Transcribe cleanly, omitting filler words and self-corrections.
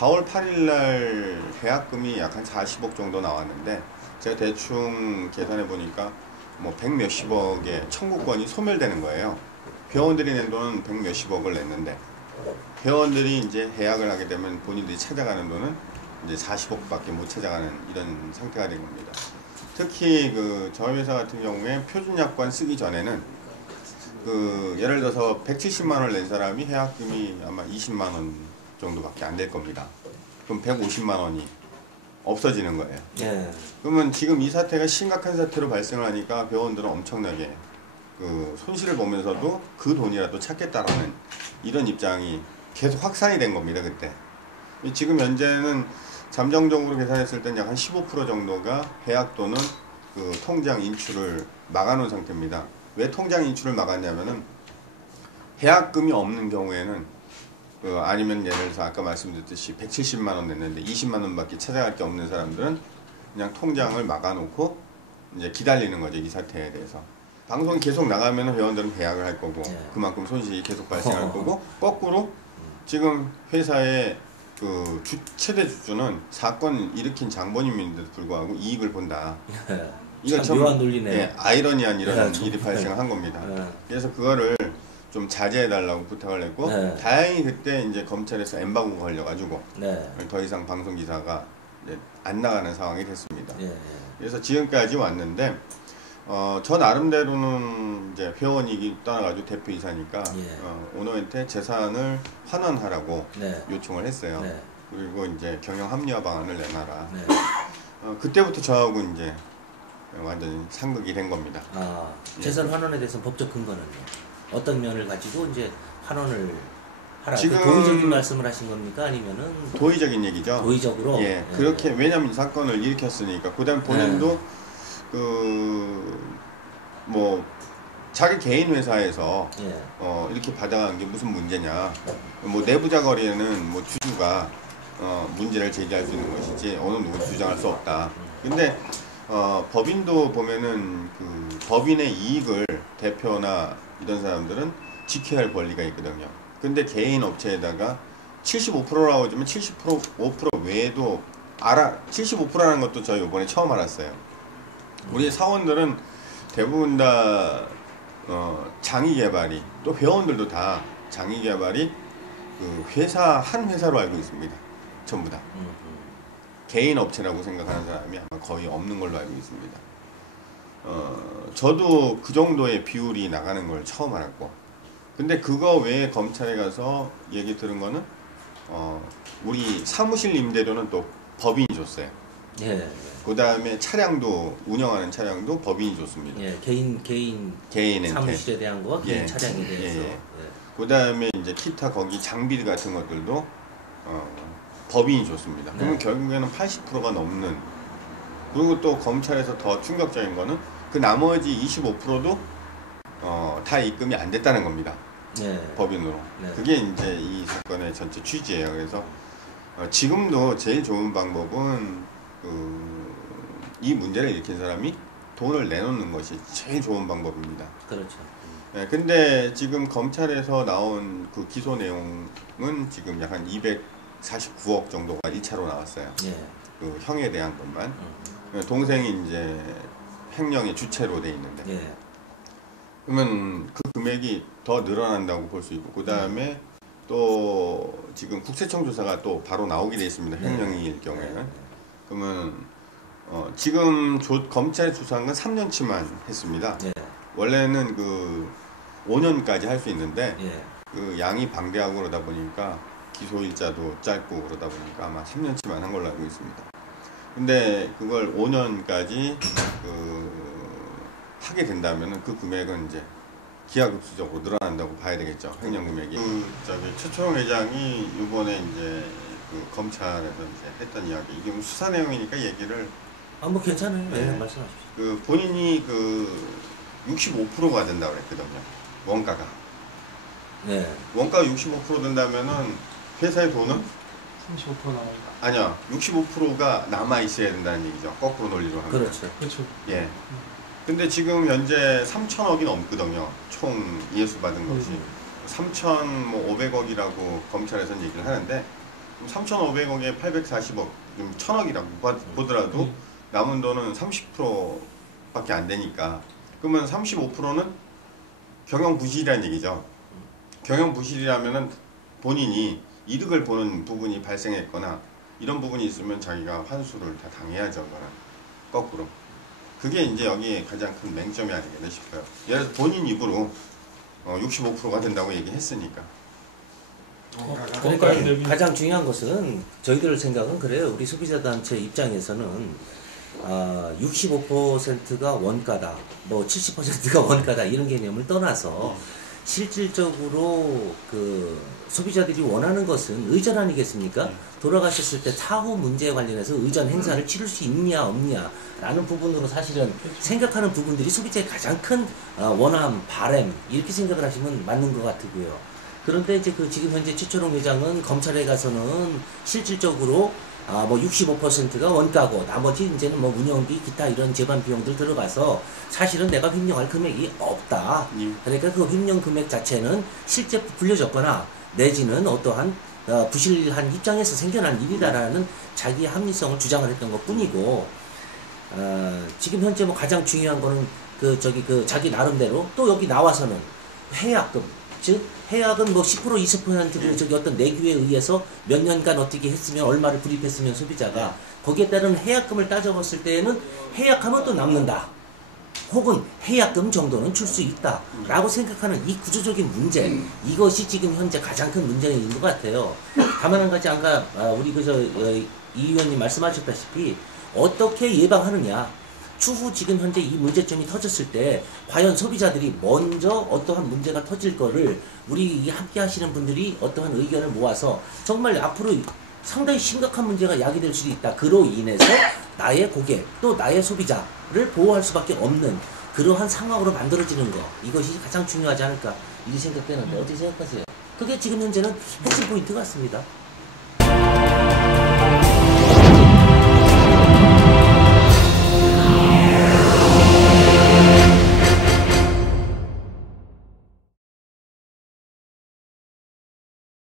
4월 8일 날 계약금이 약 한 40억 정도 나왔는데 제가 대충 계산해 보니까 뭐 100 몇십억의 청구권이 소멸되는 거예요. 회원들이 낸 돈은 100 몇십억을 냈는데 회원들이 이제 계약을 하게 되면 본인들이 찾아가는 돈은 이제 40억밖에 못 찾아가는 이런 상태가 된 겁니다. 특히 그 저희 회사 같은 경우에 표준약관 쓰기 전에는 그 예를 들어서 170만 원을 낸 사람이 계약금이 아마 20만 원 정도밖에 안 될 겁니다. 그럼 150만 원이 없어지는 거예요. 예. 그러면 지금 이 사태가 심각한 사태로 발생을 하니까 회원들은 엄청나게 그 손실을 보면서도 그 돈이라도 찾겠다라는 이런 입장이 계속 확산이 된 겁니다. 그때. 지금 현재는 잠정적으로 계산했을 땐 약 한 15% 정도가 계약 또는 그 통장 인출을 막아놓은 상태입니다. 왜 통장 인출을 막았냐면은 계약금이 없는 경우에는 아니면 예를 들어서 아까 말씀드렸듯이 170만 원 냈는데 20만 원밖에 찾아갈 게 없는 사람들은 그냥 통장을 막아놓고 이제 기다리는 거죠. 이 사태에 대해서. 방송이 계속 나가면 회원들은 계약을 할 거고 그만큼 손실이 계속 발생할 거고 거꾸로 지금 회사의 그 최대 주주는 사건 일으킨 장본인인데도 불구하고 이익을 본다. 이거 참 묘한 논리네요. 예, 아이러니한 이런 일이 발생한 겁니다. 그래서 그거를 좀 자제해달라고 부탁을 했고 다행히 그때 이제 검찰에서 엠바고가 걸려가지고 더 이상 방송 기사가 이제 안 나가는 상황이 됐습니다. 그래서 지금까지 왔는데 저 나름대로는 이제 회원이기 떠나가지고 대표이사니까 오너한테 재산을 환원하라고 요청을 했어요. 그리고 이제 경영 합리화 방안을 내놔라. 그때부터 저하고 이제 완전히 상극이 된 겁니다. 재산 환원에 대해서 법적 근거는요? 어떤 면을 가지고 이제 환원을 하라. 지금 도의적인 말씀을 하신 겁니까? 아니면은 도의적인 얘기죠. 도의적으로. 예, 그렇게 왜냐면 이 사건을 일으켰으니까. 그다음 본인도 뭐 자기 개인 회사에서 이렇게 받아가는 게 무슨 문제냐. 뭐 내부자 거래는 뭐 주주가 문제를 제기할 수 있는 것이지 어느 누구 주장할 수 없다. 근데 법인도 보면은 그 법인의 이익을 대표나 이런 사람들은 지켜야 할 권리가 있거든요. 근데 개인 업체에다가 75%라고 하지만 75% 외에도 75%라는 것도 저희 이번에 처음 알았어요. 우리 사원들은 대부분 다 장의개발이 또 회원들도 다 장의개발이 그 회사 한 회사로 알고 있습니다. 전부 다. 개인 업체라고 생각하는 사람이 아마 거의 없는 걸로 알고 있습니다. 저도 그 정도의 비율이 나가는 걸 처음 알았고, 근데 그거 외에 검찰에 가서 얘기 들은 거는 우리 사무실 임대료는 또 법인이 줬어요. 그 다음에 차량도 운영하는 차량도 법인이 줬습니다. 개인한테 사무실에 대한 거, 개인 차량에 대해서. 그 다음에 이제 기타 거기 장비 같은 것들도 법인이 줬습니다. 그러면 결국에는 80%가 넘는. 그리고 또 검찰에서 더 충격적인 거는 그 나머지 25%도 다 입금이 안 됐다는 겁니다. 법인으로. 그게 이제 이 사건의 전체 취지예요. 그래서 지금도 제일 좋은 방법은 이 문제를 일으킨 사람이 돈을 내놓는 것이 제일 좋은 방법입니다. 그렇죠. 근데 지금 검찰에서 나온 그 기소 내용은 지금 약 한 249억 정도가 1차로 나왔어요. 그 형에 대한 것만. 동생이 이제 횡령의 주체로 돼 있는데. 그러면 그 금액이 더 늘어난다고 볼 수 있고, 그 다음에 또 지금 국세청 조사가 또 바로 나오게 돼 있습니다. 횡령일 경우에는. 그러면 지금 검찰 조사한 건 3년치만 했습니다. 원래는 그 5년까지 할 수 있는데 그 양이 방대하고 그러다 보니까 기소일자도 짧고 그러다 보니까 아마 3년치만 한 걸로 알고 있습니다. 근데 그걸 5년까지 하게 된다면 그 금액은 이제 기하급수적으로 늘어난다고 봐야 되겠죠. 횡령 금액이. 최초롱 회장이 이번에 이제 그 검찰에서 이제 했던 이야기, 이게 수사 내용이니까 얘기를. 뭐 괜찮아요. 말씀하십시오. 그 본인이 65%가 된다고 그랬거든요. 원가가. 원가가 65% 된다면은 회사의 돈은 35% 나오니까. 아니요, 65%가 남아 있어야 된다는 얘기죠. 거꾸로 논리로 하면. 그렇죠. 예. 근데 지금 현재 3천억이 넘거든요. 총 이해수 받은 것이. 3,500억이라고 검찰에서는 얘기를 하는데 3,500억에 840억, 좀 1,000억이라고 보더라도 남은 돈은 30%밖에 안 되니까 그러면 35%는 경영 부실이라는 얘기죠. 경영 부실이라면은 본인이 이득을 보는 부분이 발생했거나 이런 부분이 있으면 자기가 환수를 다 당해야죠. 그거는 거꾸로. 그게 이제 여기에 가장 큰 맹점이 아니겠나 싶어요. 예를 들어서 본인 입으로 65%가 된다고 얘기했으니까. 그러니까 가장 중요한 것은 저희들 생각은 그래요. 우리 소비자단체 입장에서는 65%가 원가다, 뭐 70%가 원가다 이런 개념을 떠나서 실질적으로 그 소비자들이 원하는 것은 의전 아니겠습니까? 돌아가셨을 때 사후 문제에 관련해서 의전 행사를 치를 수 있냐 없냐 라는 부분으로 사실은 생각하는 부분들이 소비자의 가장 큰 원함, 바람 이렇게 생각을 하시면 맞는 것 같고요. 그런데 이제 그 지금 현재 최철용 회장은 검찰에 가서는 실질적으로 뭐 65%가 원가고 나머지 이제는 뭐 운영비 기타 이런 재반 비용들 들어가서 사실은 내가 횡령할 금액이 없다. 그러니까 그 횡령 금액 자체는 실제 불려졌거나 내지는 어떠한 부실한 입장에서 생겨난 일이다라는 자기의 합리성을 주장을 했던 것 뿐이고 지금 현재 뭐 가장 중요한 거는 그 자기 나름대로 또 여기 나와서는 해약금 즉 해약은 뭐 10% 20%를 저기 어떤 내규에 의해서 몇 년간 어떻게 했으면 얼마를 불입했으면 소비자가 거기에 따른 해약금을 따져봤을 때에는 해약하면 또 남는다. 혹은 해약금 정도는 줄 수 있다 라고 생각하는 이 구조적인 문제 이것이 지금 현재 가장 큰 문제인 것 같아요. 다만 한 가지 아까 우리 이 의원님 말씀하셨다시피 어떻게 예방하느냐 추후 지금 현재 이 문제점이 터졌을 때 과연 소비자들이 먼저 어떠한 문제가 터질 거를 우리 함께 하시는 분들이 어떠한 의견을 모아서 정말 앞으로 상당히 심각한 문제가 야기될 수도 있다. 그로 인해서 나의 고객 또 나의 소비자를 보호할 수밖에 없는 그러한 상황으로 만들어지는 거 이것이 가장 중요하지 않을까 이 생각되는데 어떻게 생각하세요? 그게 지금 현재는 핵심 포인트 같습니다.